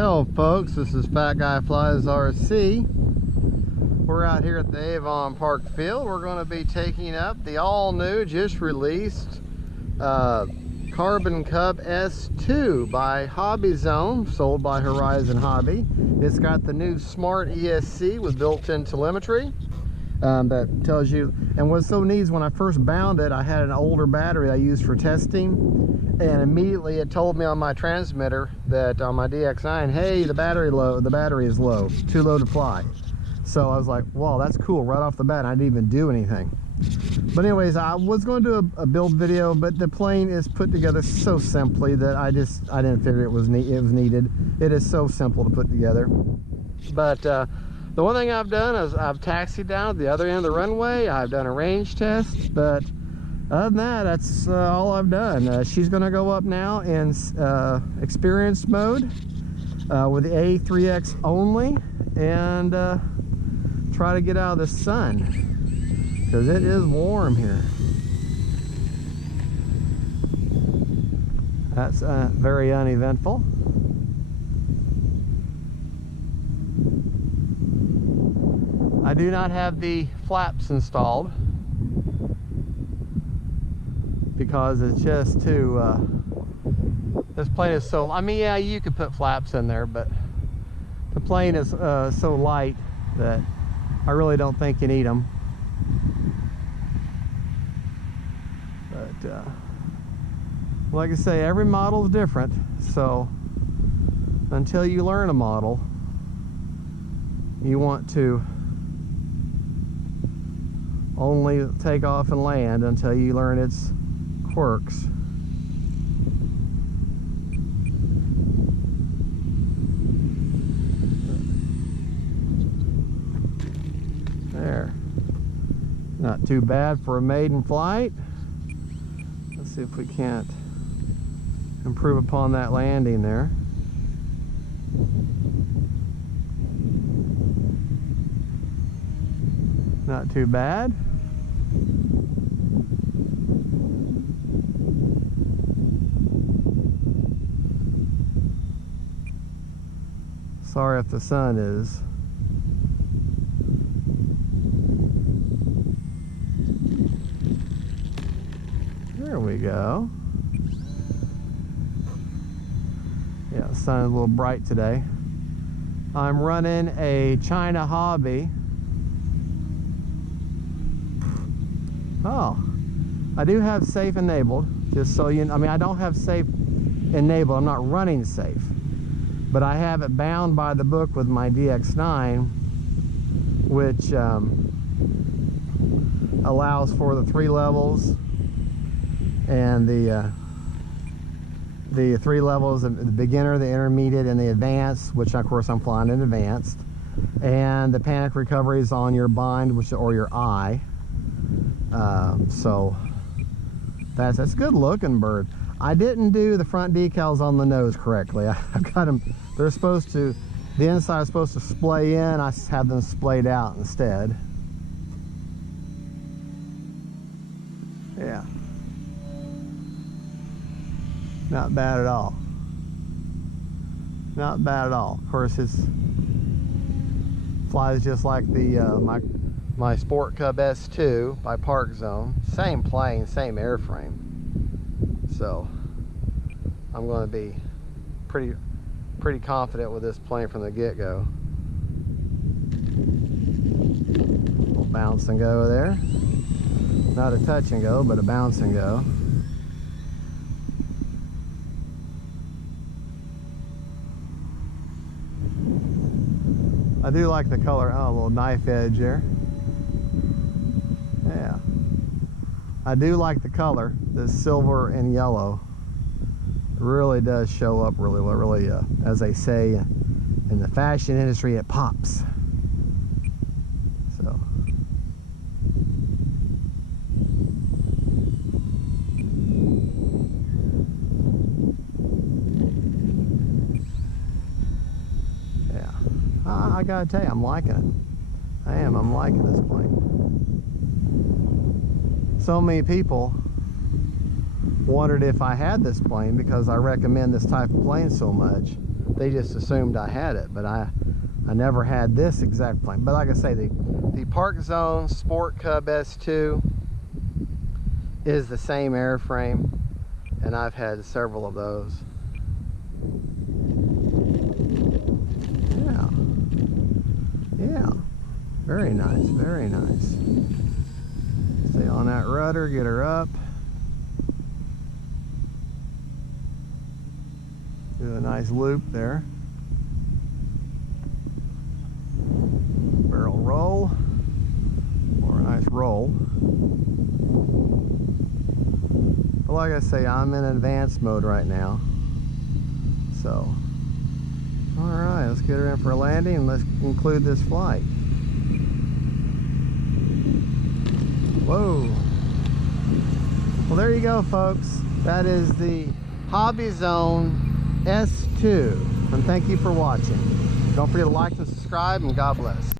Hello folks, this is Fat Guy Flies RC. We're out here at the Avon Park Field. We're going to be taking up the all-new, just released Carbon Cub S2 by Hobbyzone, sold by Horizon Hobby. It's got the new Smart ESC with built-in telemetry that tells you, and what's so neat is when I first bound it, I had an older battery I used for testing, and immediately it told me on my transmitter that on my DX9, hey, the battery is low, too low to fly. So I was like, wow, that's cool, right off the bat. I didn't even do anything. But anyways, I was going to do a build video, but the plane is put together so simply that I didn't figure it was needed. It is so simple to put together. But the one thing I've done is I've taxied down to the other end of the runway. I've done a range test, but other than that, that's all I've done. She's going to go up now in experienced mode with the A3X only, and try to get out of the sun because it is warm here. That's very uneventful. I do not have the flaps installed because it's just too this plane is so, I mean, yeah, you could put flaps in there, but the plane is so light that I really don't think you need them. But like I say, every model is different, so until you learn a model, you want to only take off and land until you learn its quirks. There. Not too bad for a maiden flight. Let's see if we can't improve upon that landing there. Not too bad. Sorry if the sun is. There we go. Yeah, the sun is a little bright today. I'm running a China Hobby. Oh, I do have safe enabled, just so you know. I mean, I don't have safe enabled, I'm not running safe, but I have it bound by the book with my DX9, which allows for the 3 levels and the 3 levels of the beginner, the intermediate, and the advanced, which of course I'm flying in advanced, and the panic recovery is on your bind, or your eye. So that's a good looking bird. I didn't do the front decals on the nose correctly. I've got them, they're supposed to, the inside is supposed to splay in, I have them splayed out instead. Yeah. Not bad at all. Not bad at all. Of course, it flies just like the my Sport Cub S2 by Park Zone. Same plane, same airframe. So I'm going to be pretty confident with this plane from the get-go. Little bounce and go there. Not a touch and go, but a bounce and go. I do like the color. Oh, a little knife edge there. Yeah. I do like the color, the silver and yellow. It really does show up really, as they say in the fashion industry, it pops. So. Yeah. I gotta tell you, I'm liking it. I'm liking this plane. So many people wondered if I had this plane because I recommend this type of plane so much. they just assumed I had it, but I never had this exact plane. But like I say, the Park Zone Sport Cub S2 is the same airframe, and I've had several of those. Yeah, very nice, very nice. Stay on that rudder, get her up. Do a nice loop there. Barrel roll, or a nice roll. But like I say, I'm in advanced mode right now. So, alright, let's get her in for a landing and let's conclude this flight. Whoa. Well, there you go, folks. That is the Hobbyzone S2. And thank you for watching. Don't forget to like and subscribe, and God bless.